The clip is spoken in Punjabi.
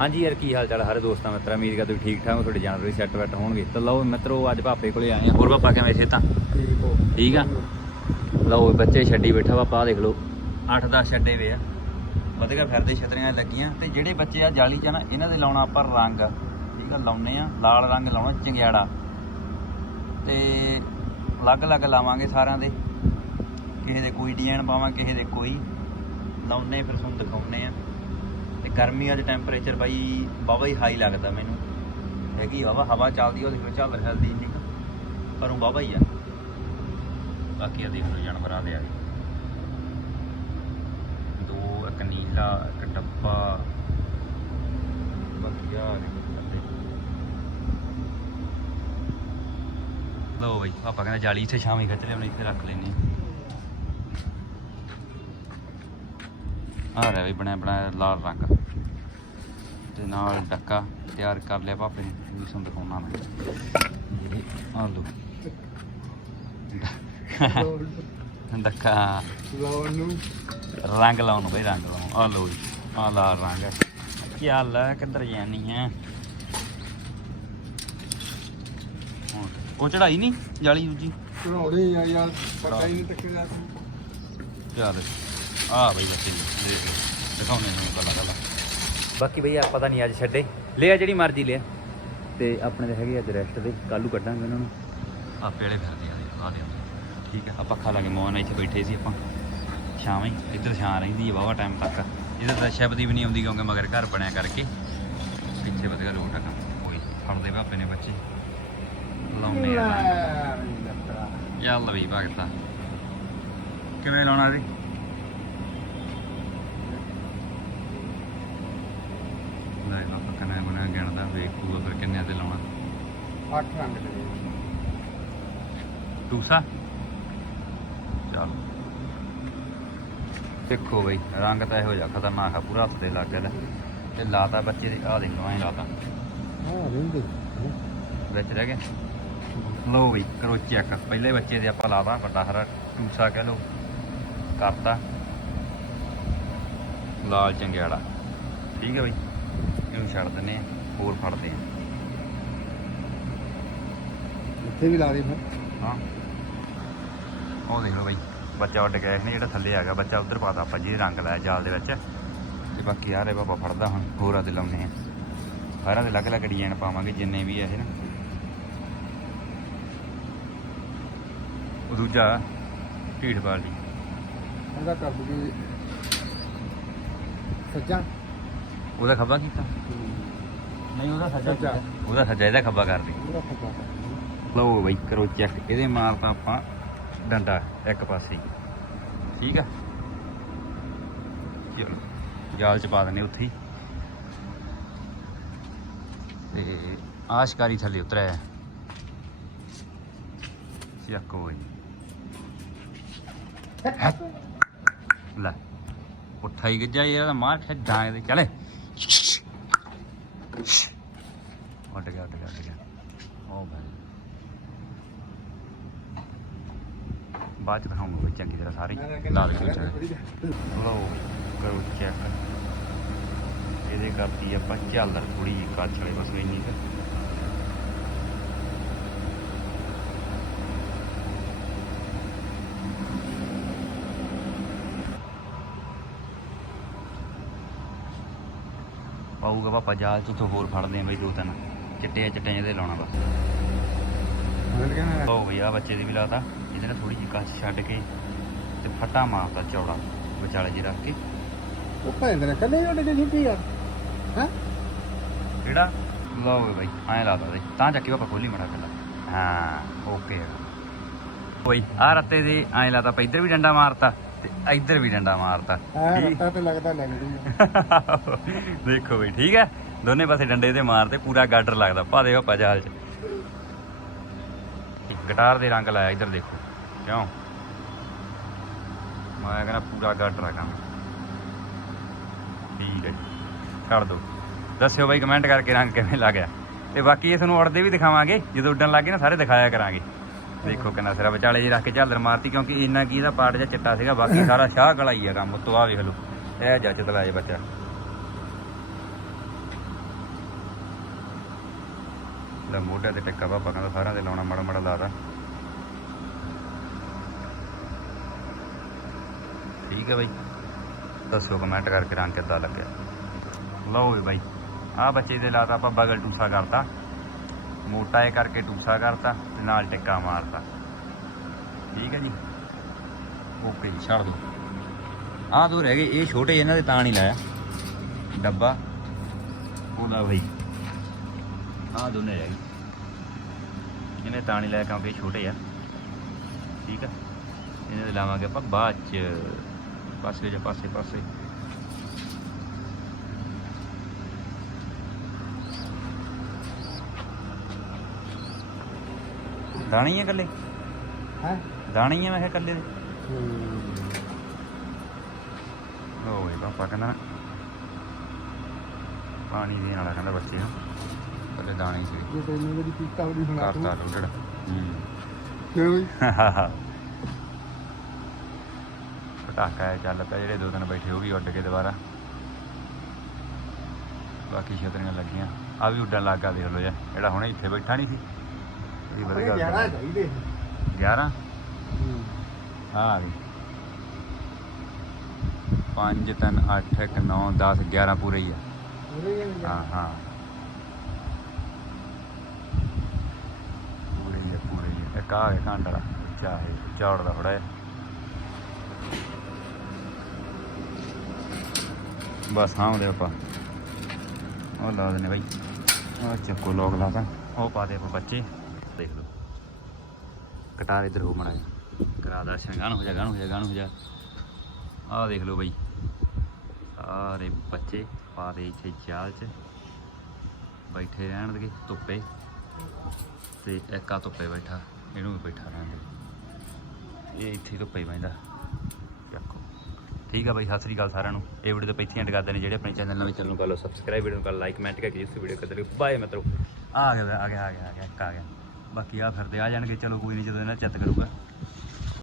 ਹਾਂਜੀ ਯਾਰ, ਕੀ ਹਾਲ ਚਾਲ ਹਰ ਦੋਸਤਾਂ, ਮਿੱਤਰਾਂ ਉਮੀਦ ਕਰਦੇ ਵੀ ਠੀਕ ਠਾਕ ਹੋ? ਤੁਹਾਡੇ ਜਾਨਵਰ ਵੀ ਸੈੱਟ ਵੈਟ ਹੋਣਗੇ। ਤਾਂ ਲਓ, ਮਿੱਤਰੋ, ਅੱਜ ਭਾਪੇ ਕੋਲੇ ਆਏ ਆ। ਹੋਰ ਪਾਪਾ ਕਿਵੇਂ ਸੇ ਤਾਂ ਠੀਕ ਆ? ਲਓ ਬੱਚੇ ਛੱਡੀ ਬੈਠਾ ਪਾਪਾ ਦੇਖ ਲਓ। 8-10 ਛੱਡੇ ਵੇ ਆ। ਵਧੀਆ ਫਿਰਦੇ ਛਤਰੀਆਂ ਲੱਗੀਆਂ। ਤੇ ਜਿਹੜੇ ਬੱਚੇ ਆ ਜਾਲੀ ਚ ਆ ਨਾ, ਇਹਨਾਂ ਦੇ ਲਾਉਣਾ ਆਪਾਂ ਰੰਗ। ਠੀਕ ਆ ਲਾਉਨੇ ਆ, ਲਾਲ ਰੰਗ ਲਾਉਣਾ, ਚੰਗਿਆੜਾ। ਤੇ ਅਲੱਗ-ਅਲੱਗ ਲਾਵਾਂਗੇ ਸਾਰਿਆਂ ਦੇ। ਕਿਸੇ ਦੇ ਕੋਈ ਡਿਜ਼ਾਈਨ ਪਾਵਾਂ, ਕਿਸੇ ਦੇ ਕੋਈ। ਲਾਉਨੇ ਫਿਰ ਤੁਹਾਨੂੰ ਦਿਖਾਉਨੇ ਆ। ਤੇ ਗਰਮੀ ਅੱਜ ਟੈਂਪਰੇਚਰ ਬਾਈ ਬਾਬਾ ਹੀ ਹਾਈ ਲੱਗਦਾ ਮੈਨੂੰ। ਹੈਗੀ ਹਵਾ ਹਵਾ ਚੱਲਦੀ ਉਹ ਦੇਖੋ ਝੱਲ ਹਿਲਦੀ ਨਹੀਂ ਪਰ ਉਹ ਬਾਬਾ ਹੀ ਆ। ਬਾਕੀ ਆ ਦੇਖ ਲਓ ਜਾਨਵਰਾਂ ਦੇ ਆ। ਦੋ ਇੱਕ ਨੀਲਾ ਇੱਕ ਡੱਬਾ। ਬਾਕੀ ਆ ਲਓ ਬਈ ਪਾਪਾ ਕਹਿੰਦਾ ਜਾਲੀ ਇੱਥੇ ਸ਼ਾਮੀ ਖਿੱਚ ਲਿਆਉਣੀ ਇੱਥੇ ਰੱਖ ਲੈਨੇ ਆ ਰਿਹਾ ਬਈ ਬਣਿਆ ਬਣਾਇਆ ਲਾਲ ਰੰਗ। ਤੇ ਨਾਲ ਡੱਕਾ ਤਿਆਰ ਕਰ ਲਿਆ ਪਾਪੇ ਨੇ ਵੀ ਤੁਹਾਨੂੰ ਦਿਖਾਉਣਾ ਮੈਂ। ਇਹ ਆ ਲਓ। ਡੱਕਾ। ਲਾਉਣ ਨੂੰ ਰੰਗ ਲਾਉਣ ਨੂੰ ਬਈ ਰੰਗ ਲਾਉਣ। ਆ ਜੀ ਆ ਲਾਲ ਰੰਗ। ਕੀ ਹਾਲ ਹੈ ਕਿੱਧਰ ਜਾਨੀ ਹੈ ਉਹ ਚੜਾਈ ਨਹੀਂ ਜਾਲੀ ਦੂਜੀ? ਚੜਾਉਣੇ ਆ ਯਾਰ ਪਤਾ ਹੀ ਨਹੀਂ ਟੱਕਰਿਆ ਤੂੰ ਚੱਲ। ਆ ਬਈ ਬੱਚੇ ਨੇ ਦਿਖਾਉਣੇ ਕੱਲਾ ਕੱਲਾ ਬਾਕੀ ਬਈ ਆ ਪਤਾ ਨਹੀਂ ਅੱਜ ਛੱਡੇ। ਲਿਆ ਜਿਹੜੀ ਮਰਜ਼ੀ ਲਿਆ ਤੇ ਆਪਣੇ ਦੇ ਹੈਗੇ ਅੱਜ ਰੈਸਟ ਦੇ ਕੱਲੂ ਕੱਢਾਂਗੇ ਉਹਨਾਂ ਨੂੰ। ਆ ਪੇੜੇ ਫਿਰਦੇ ਆ ਆ ਦੇ ਠੀਕ ਹੈ ਆ ਪੱਖਾ ਲਾ ਕੇ ਮੋਹਨ ਇੱਥੇ ਬੈਠੇ ਸੀ ਆਪਾਂ। ਛਾਵੇਂ ਇੱਧਰ ਛਾਂ ਰਹਿੰਦੀ ਹੈ ਵਾਵਾ ਟਾਈਮ ਤੱਕ। ਇਹਦਾ ਤਾਂ ਸ਼ਬਦ ਹੀ ਵੀ ਨਹੀਂ ਆਉਂਦੀ ਕਿਉਂਕਿ ਮਗਰ ਘਰ ਬਣਿਆ ਕਰਕੇ। ਪਿੱਛੇ ਵਧੀਆ ਲੋਟ ਆ ਕੰਮ। ਕੋਈ ਫੜਦੇ ਭਾਪੇ ਨੇ ਬੱਚੇ। ਲਾਉਣੇ ਆ। ਚੱਲ ਵੀ ਭਗਤਾ। ਕਿਵੇਂ ਲਾਉਣਾ ਵੀ ਲੈ ਬਾਪਾ ਕਨਾ ਬਣਾ ਗਿਣਦਾ ਵੇਖੂਗਾ ਫਿਰ ਕਿੰਨਿਆਂ ਤੇ ਲਾਉਣਾ। ਅੱਠ ਰੰਗ ਦੇ ਟੂਸਾ ਚੱਲ। ਦੇਖੋ ਬਈ ਰੰਗ ਤਾਂ ਇਹੋ ਜਿਹਾ ਖਤਰਨਾਕ ਆ ਪੂਰਾ ਹੱਥ ਦੇ ਲੱਗ ਗਿਆ ਲੈ। ਤੇ ਲਾਤਾ ਬੱਚੇ ਦੇ ਆ ਦੇਖੋ ਐਂ ਲਾਤਾ। ਹਾਂ ਰਹਿੰਦੇ ਵਿੱਚ ਰਹਿ ਗਿਆ। ਲਓ ਬਈ ਕਰੋ ਚੈੱਕ ਪਹਿਲੇ ਬੱਚੇ ਦੇ ਆਪਾਂ ਲਾਤਾ ਵੱਡਾ ਹਰਾ ਟੂਸਾ ਕਹਿ ਲਓ। ਕਰਤਾ। ਲਾਲ ਚੰਗਿਆੜਾ। ਠੀਕ ਹੈ ਬਈ। ਇਹਨੂੰ ਛੱਡ ਦਿੰਨੇ ਆ ਹੋਰ ਫੜਦੇ ਆ ਇੱਥੇ ਵੀ ਲਾ ਦੇ ਫਿਰ। ਹਾਂ। ਉਹ ਦੇਖ ਲਓ ਬਈ ਬੱਚਾ ਉੱਡ ਗਿਆ ਇਹਨੇ ਜਿਹੜਾ ਥੱਲੇ ਆ ਗਿਆ ਬੱਚਾ ਉਧਰ ਪਾਤਾ ਆਪਾਂ ਜੀ ਰੰਗ ਲਾਇਆ ਜਾਲ ਦੇ ਵਿੱਚ। ਤੇ ਬਾਕੀ ਯਾਰ ਇਹ ਬਾਬਾ ਫੜਦਾ ਹੁਣ ਹੋਰਾਂ ਦੇ ਲਾਉਨੇ ਆ ਸਾਰਿਆਂ ਦੇ ਅਲੱਗ-ਅਲੱਗ ਡਿਜ਼ਾਈਨ ਪਾਵਾਂਗੇ ਜਿੰਨੇ ਵੀ ਆ ਇਹ ਨਾ। ਉਹ ਦੂਜਾ ਢੀਠ ਬਾਲੀ ਇਹਦਾ ਕਰ ਦੂਗੀ ਸੱਜਾ। ਉਹਦਾ ਖੱਬਾ ਕੀਤਾ? ਨਹੀਂ ਉਹਦਾ ਸੱਜਾ। ਕੀਤਾ। ਉਹਦਾ ਸੱਜਾ ਇਹਦਾ ਖੱਬਾ ਕਰ ਲਓ ਬਈ ਕਰੋ ਚੈੱਕ ਇਹਦੇ ਮਾਰਤਾ ਆਪਾਂ ਡੰਡਾ ਇੱਕ ਪਾਸੇ ਹੀ। ਠੀਕ ਆ? ਚਲੋ ਜਾਲ ਚ ਪਾ ਦਿੰਨੇ ਉੱਥੇ ਹੀ। ਤੇ ਆਸ਼ਕਾਰੀ ਥੱਲੇ ਉਤਰਿਆ ਚੱਕੋ ਬਈ। ਲੈ ਉੱਠਾ ਹੀ ਗੱਜਾ ਇਹਦਾ ਮਾਰ ਛੱਡਾਂ ਇਹਦੇ ਚਲੇ। ਉੱਡ ਗਿਆ ਉੱਡ ਗਿਆ ਉੱਡ ਗਿਆ ਉਹ ਭਾਈ ਬਾਅਦ ਚ ਦਿਖਾਉਂਗਾ ਬਈ ਚੰਗੀ ਤਰ੍ਹਾਂ ਸਾਰੇ ਲਾਲ ਕੇ ਲਓ ਕਰੋ ਚੈੱਕ ਇਹਦੇ ਕਰਤੀ ਆਪਾਂ ਝਾਲਰ ਥੋੜੀ ਜਿਹੀ ਕੱਚ ਵਾਲੇ ਬਸ ਪਾਊਗਾ ਪਾਪਾ ਜਾਲ ਚ ਤੋਂ ਹੋਰ ਫੜਦੇ ਆ ਬਈ ਦੋ ਤਿੰਨ। ਚਿੱਟੇ ਚਿੱਟੇ ਜਿਹੇ ਲਾਉਣਾ ਬਸ। ਮਿਲ ਗਿਆ ਭਈਆ ਬੱਚੇ ਦੀ ਵੀ ਲਾਤਾ। ਇਹਦੇ ਨਾਲ ਥੋੜੀ ਜਿਹੀ ਕੱਚ ਛੱਡ ਕੇ ਤੇ ਫੱਟਾ ਮਾਰਤਾ ਚੌੜਾ ਵਿਚਾਲੇ ਜੀ ਰੱਖ ਕੇ। ਉਹ ਭੈਣ ਦੇ ਕੱਲੇ ਉਹਦੇ ਤੇ ਛੁੱਟੀ ਯਾਰ ਹਾਂ? ਕਿਹੜਾ? ਲਓ ਬਈ ਐਂ ਲਾਤਾ ਦੇ ਤਾਂ ਚੱਕੀ ਪਾਪਾ ਖੋਲੀ ਮੜਾ ਕੱਲਾ ਹਾਂ ਓਕੇ ਕੋਈ ਆ ਰੱਤੇ ਦੇ ਐਂ ਲਾਤਾ ਪਾ ਇੱਧਰ ਵੀ ਡੰਡਾ ਮਾਰਤਾ। ਤੇ ਇੱਧਰ ਵੀ ਡੰਡਾ ਮਾਰਤਾ। ਆ ਠੀਕ। ਰੱਟਾ ਤੇ ਲੱਗਦਾ ਲੱਗ ਜੂਗਾ ਦੇਖੋ ਬਈ ਠੀਕ ਹੈ? ਦੋਨੇ ਪਾਸੇ ਡੰਡੇ ਤੇ ਮਾਰਦੇ ਪੂਰਾ ਗਾਡਰ ਲੱਗਦਾ। ਪਾ ਦੇ ਪਾਪਾ ਚ। ਗਿਟਾਰ ਦੇ ਰੰਗ ਲਾਇਆ ਇੱਧਰ ਦੇਖੋ। ਕਿਉਂ? ਮੈਂ ਕਹਿੰਦਾ ਪੂਰਾ ਗਾਡਰ ਆ ਕੰਮ। ਠੀਕ ਹੈ ਜੀ। ਛੱਡ ਦੋ ਦੱਸਿਓ ਬਾਈ ਕਮੈਂਟ ਕਰਕੇ ਰੰਗ ਕਿਵੇਂ ਲੱਗਿਆ ਤੇ ਬਾਕੀ ਇਹ ਤੁਹਾਨੂੰ ਉੜਦੇ ਵੀ ਦਿਖਾਵਾਂਗੇ। ਜਦੋਂ ਉੱਡਣ ਲੱਗੇ ਨਾ ਸਾਰੇ ਦਿਖਾਇਆ ਕਰਾਂਗੇ। ਦੇਖੋ ਕਿੰਨਾ ਸਿਰਾ ਵਿਚਾਲੇ ਜੀ ਰੱਖ ਕੇ ਝਾਲਰ ਮਾਰਤੀ ਕਿਉਂਕਿ ਇੰਨਾ ਕੀ ਇਹਦਾ ਪਾਰਟ ਜਾਂ ਚਿੱਟਾ ਸੀਗਾ ਬਾਕੀ ਸਾਰਾ ਸ਼ਾਹ ਕਲਾ ਹੀ ਆ ਕੰਮ ਉਤੋਂ ਆ ਵੇਖ ਲਓ। ਇਹ ਜੱਜ ਤਲਾਏ ਬੱਚਾ। ਦਾ ਮੋਢਾ ਤੇ ਟਿੱਕਾ ਬਾਬਾ ਕਹਿੰਦਾ ਸਾਰਿਆਂ ਦੇ ਲਾਉਣਾ ਮੜਾ ਮੜਾ ਲਾਦਾ ਠੀਕ ਹੈ ਬਾਈ। ਦੱਸੋ ਕਮੈਂਟ ਕਰਕੇ ਰੰਗ ਕਿੱਦਾਂ ਲੱਗਿਆ। ਲਓ ਬਾਈ ਆ ਬੱਚੇ ਦੇ ਲਾਤਾ ਆਪਾਂ ਬਗਲ ਟੂਸਾ ਕਰਤਾ। ਮੋਟਾ ਇਹ ਕਰਕੇ ਟੂਸਾ ਕਰਤਾ ਤੇ ਨਾਲ ਟਿੱਕਾ ਮਾਰਤਾ। ਠੀਕ ਹੈ ਜੀ? ਓਕੇ ਜੀ, ਛੱਡ ਦੋ। ਆਹ ਦੋ ਰਹਿ ਗਏ, ਇਹ ਛੋਟੇ ਇਹਨਾਂ ਦੇ ਤਾਂ ਨਹੀਂ ਲਾਇਆ। ਡੱਬਾ। ਉਹਦਾ ਬਈ। ਆਹ ਦੋਨੇ ਰਹਿ ਗਏ। ਇਹਨੇ ਤਾਂ ਨਹੀਂ ਲਾਇਆ ਕਿਉਂਕਿ ਇਹ ਛੋਟੇ ਆ। ਠੀਕ ਆ ਇਹਨਾਂ ਦੇ ਲਾਵਾਂਗੇ ਆਪਾਂ ਬਾਅਦ ਚ। ਪਾਸੇ ਜਾਂ, ਪਾਸੇ ਪਾਸੇ। ਦਾਣੇ ਹੀ ਆ ਇਕੱਲੇ? ਹੈ? ਦਾਣੇ ਹੀ ਆ ਮੈਂ ਕਿਹਾ ਇਕੱਲੇ ਦੇ? ਲੋ ਬਈ ਪਾਪਾ ਕਹਿੰਦਾ ਪਾਣੀ ਦੇਣ ਵਾਲਾ ਕਹਿੰਦਾ ਬੱਚੇ ਨੂੰ। ਪਹਿਲੇ ਦਾਣੇ ਸੀ। ਜੇ ਤੈਨੂੰ ਮੇਰੀ ਪੀਤਾ ਹੋਣੀ ਸੁਣਾ ਤੂੰ। ਕਰਤਾ ਲੋਡੜ ਹੂੰ। ਕਿਉਂ ਬਈ? ਪਟਾਕਾ ਹੈ ਚੱਲ ਪਿਆ ਜਿਹੜੇ ਦੋ ਦਿਨ ਬੈਠੇ ਉਹ ਵੀ ਉੱਡ ਕੇ ਦੁਬਾਰਾ। ਬਾਕੀ ਛਤਰੀਆਂ ਲੱਗੀਆਂ। ਆ ਵੀ ਉੱਡਣ ਲੱਗਾ ਦੇਖ ਲਓ ਜੀ। ਜਿਹੜਾ ਹੁਣੇ ਇੱਥੇ ਬੈਠਾ ਨਹੀਂ ਸੀ। ਇਹ ਵਧੀਆ 11 ਚਾਹੀਦੇ 11 ਹੂੰ। ਆ ਆ ਗਈ 5 3 8 1 9 10 11 ਪੂਰੇ ਹੀ ਆ। ਉਹਦੇ ਹੀ ਹਾਂ ਹਾਂ। ਪੂਰੇ ਹੀ ਆ ਪੂਰੇ ਹੀ ਆ। ਇੱਕ ਆ। ਹੈ ਘੰਟਾ ਚਾਹੇ ਚੌੜ ਦਾ ਥੋੜਾ ਬਸ ਹਾਂ ਉਹਦੇ ਆਪਾਂ। ਉਹ ਲਾ ਬਾਈ। ਉਹ ਚੱਕੋ ਲੋਕ ਲਾਤਾ ਉਹ ਪਾ ਦੇ ਆਪਾਂ ਬੱਚੇ। ਦੇਖ ਲਓ। ਕਟਾਰ ਇਧਰ ਹੋ ਮਣਾ ਕਰਾ ਦਰਸ਼ਨ ਗਾਣ ਹੋ ਜਾ, ਗਾਣ ਹੋ ਜਾ, ਗਾਣ ਹੋ ਜਾ। ਆਹ ਦੇਖ ਲਓ ਬਾਈ। ਸਾਰੇ ਬੱਚੇ ਪਾ ਦੇ ਇੱਥੇ ਜਾਲ 'ਚ। ਬੈਠੇ ਰਹਿਣ ਦੇ ਧੁੱਪੇ। ਤੇ ਇੱਕ ਧੁੱਪੇ ਬੈਠਾ, ਇਹਨੂੰ ਵੀ ਬੈਠਾ ਰਹਿਣ ਇਹ ਇੱਥੇ ਧੁੱਪੇ ਹੀ ਬੈਂਦਾ ਚੱਕੋ ਠੀਕ ਆ ਬਾਈ, ਸਤਿ ਸ੍ਰੀ ਅਕਾਲ ਸਾਰਿਆਂ ਨੂੰ। ਇਹ ਵੀਡੀਓ ਤੇ ਇੱਥੇ ਐਂਡ ਕਰਦੇ ਨੇ ਜਿਹੜੇ ਆਪਣੇ ਚੈਨਲ ਨਵੇਂ, ਚੈਨਲ ਨੂੰ ਕਰ ਲਓ ਸਬਸਕ੍ਰਾਈਬ ਵੀਡੀਓ ਨੂੰ ਕਰ ਲਾਈਕ ਕਮੈਂਟ ਕਰਕੇ ਇਸ ਵੀਡੀਓ ਕਦਰ ਬਾਏ ਮਿੱਤਰੋ। ਆ ਗਿਆ ਆ ਗਿਆ ਆ ਗਿਆ ਆ ਗਿਆ, ਇੱਕ ਆ ਗਿਆ। ਬਾਕੀ ਆ ਫਿਰਦੇ ਆ ਜਾਣਗੇ ਚਲੋ ਕੋਈ ਨਹੀਂ ਜਦੋਂ ਇਹਨਾਂ ਚਿੱਤ ਕਰੂਗਾ।